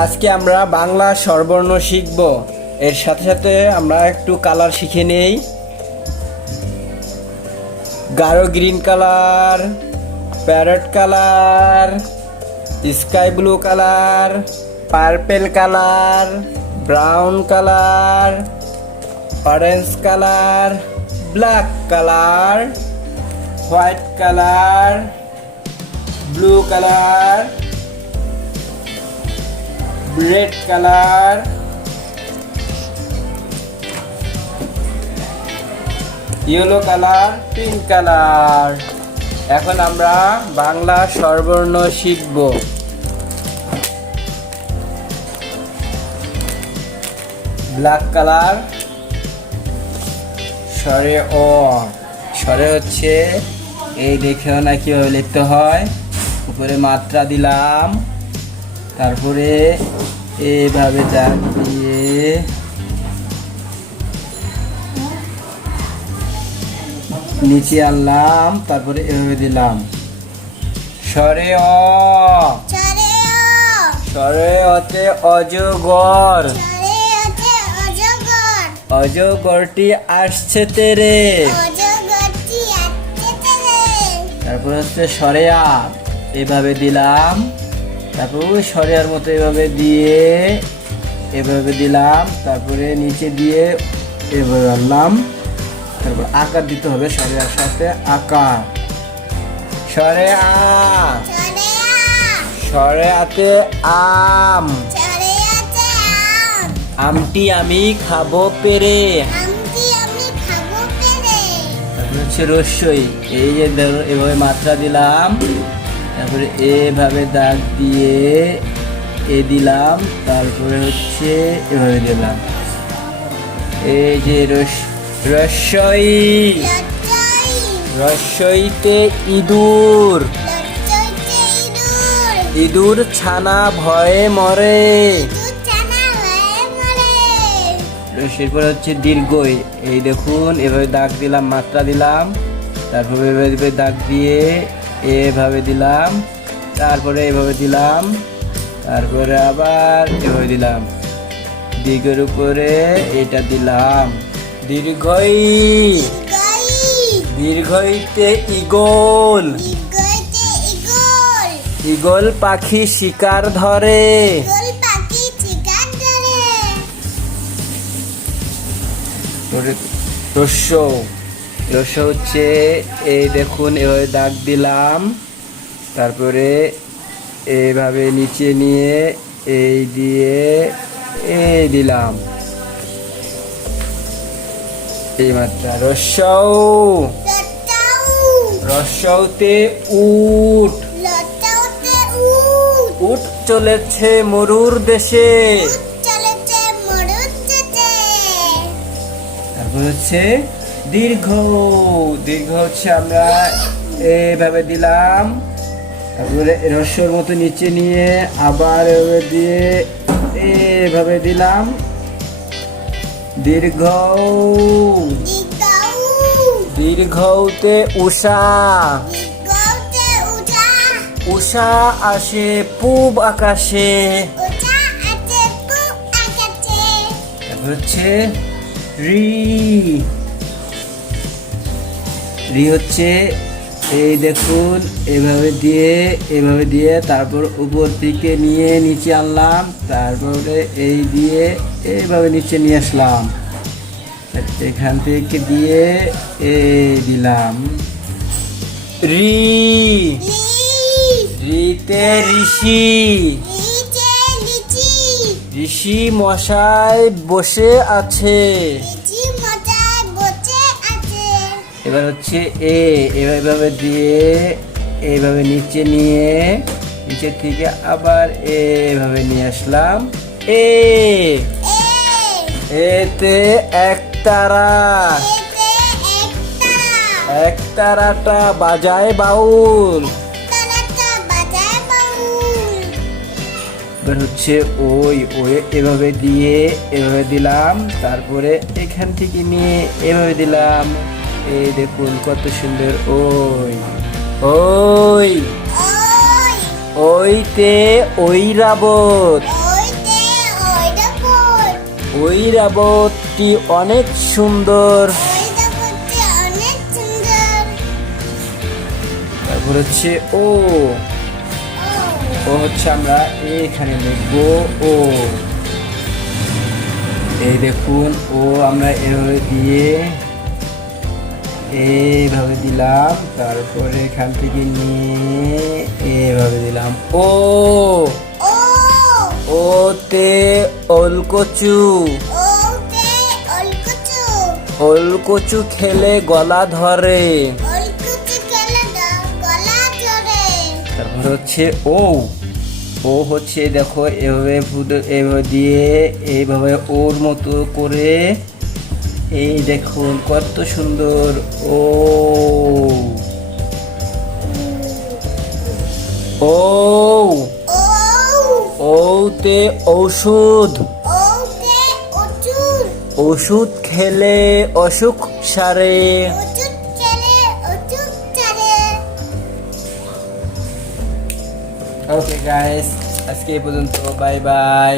আজকে আমরা বাংলা স্বরবর্ণ শিখব। এর সাথে সাথে আমরা একটু কালার শিখে নেই। গাঢ় green colour, parrot colour, sky blue colour, purple colour, brown colour, orange colour, black colour, white colour, blue colour, red colour, yellow colour, pink colour. এখন আমরা বাংলা স্বরবর্ণ শিখব। ব্ল্যাক কালার, স্বরে অ, স্বরে হচ্ছে এই দেখেও না কিভাবে লিখতে হয়। উপরে মাত্রা দিলাম, তারপরে এভাবে দাগ দিয়ে নিচে আনলাম, তারপরে এভাবে দিলাম। স্বরে অ, স্বরে অতে অজগর, অজগরটি আসছে তেরে। তারপর হচ্ছে স্বরে আ, এভাবে দিলাম, তারপর ওই স্বরের মতো এভাবে দিয়ে এভাবে দিলাম, তারপরে নিচে দিয়ে এভাবে আনলাম, তারপর আকার দিতে হবে স্বরের সাথে আকার। স্বরে আ, স্বরে আতে আম, আমটি আমি খাবো পেরে। তারপরে হচ্ছে রস্যই, এই যে এভাবে মাত্রা দিলাম, তারপরে এভাবে দাগ দিয়ে এ দিলাম, তারপরে হচ্ছে এভাবে দিলাম। এই যে রস্যই, রস্যইতে ইঁদুর, ইঁদুর ছানা ভয়ে মরে। এরপরে হচ্ছে দীর্ঘই, এই দেখুন এভাবে দাগ দিলাম, মাত্রা দিলাম, তারপরে এভাবে দাগ দিয়ে এভাবে দিলাম, তারপরে এভাবে দিলাম, তারপরে আবার এভাবে দিলাম, দীর্ঘের উপরে এটা দিলাম। দীর্ঘই, দীর্ঘইতে ইগল, ইগল পাখি শিকার ধরে। রস্য, রস্য হচ্ছে এই দেখুন এভাবে দাগ দিলাম, তারপরে এইভাবে নিচে নিয়ে এই দিয়ে এই দিলাম, এই মাত্রা। রস্য, রস্যতে উট, উট চলেছে মরুর দেশে। তারপর হচ্ছে দীর্ঘ, দীর্ঘ হচ্ছে আমরা এইভাবে দিলাম, তারপরে রস্যর মতো নিচে নিয়ে আবার এভাবে দিয়ে এইভাবে দিলাম। দীর্ঘ, দীর্ঘতে উষা, উষা আসে পূব আকাশে। তারপর হচ্ছে রি, রি হচ্ছে এই দেখুন এভাবে দিয়ে তারপর উপর থেকে নিয়ে নিচে আনলাম, তারপরে এই দিয়ে এইভাবে নিচে নিয়ে আসলাম, এখান থেকে দিয়ে এই দিলাম। রি, রিতে ঋষি, ঋষি মশাই বসে আছে। এবার হচ্ছে এভাবে দিয়ে এইভাবে নিচে নিয়ে নিচে থেকে আবার এইভাবে নিয়ে আসলাম। এতে একতারা, একতারাটা বাজায় বাউল। এবার হচ্ছে ওই এভাবে দিয়ে এভাবে দিলাম, তারপরে এখান থেকে নিয়ে এভাবে দিলাম। এই দেখুন কত সুন্দর। ওই ওই ওইতে ঐরাবত, ঐরাবতী অনেক সুন্দর। তারপর হচ্ছে ও হচ্ছে আমরা এখানে লিখবো ও। এই দেখুন ও আমরা এভাবে দিয়ে এইভাবে দিলাম, তারপরে এখান থেকে নিয়ে এইভাবে দিলাম ও। ওতে ওলকচু। ওলকচু খেলে গলা ধরে। তারপর হচ্ছে ও হচ্ছে দেখো এভাবে এভাবে দিয়ে এইভাবে ওর মতো করে, এই দেখুন কত সুন্দর ও। ওতে ঔষধ। ওষুধ খেলে অসুখ সারে। ওকে গাইস, আজকে এই পর্যন্ত, বাই বাই।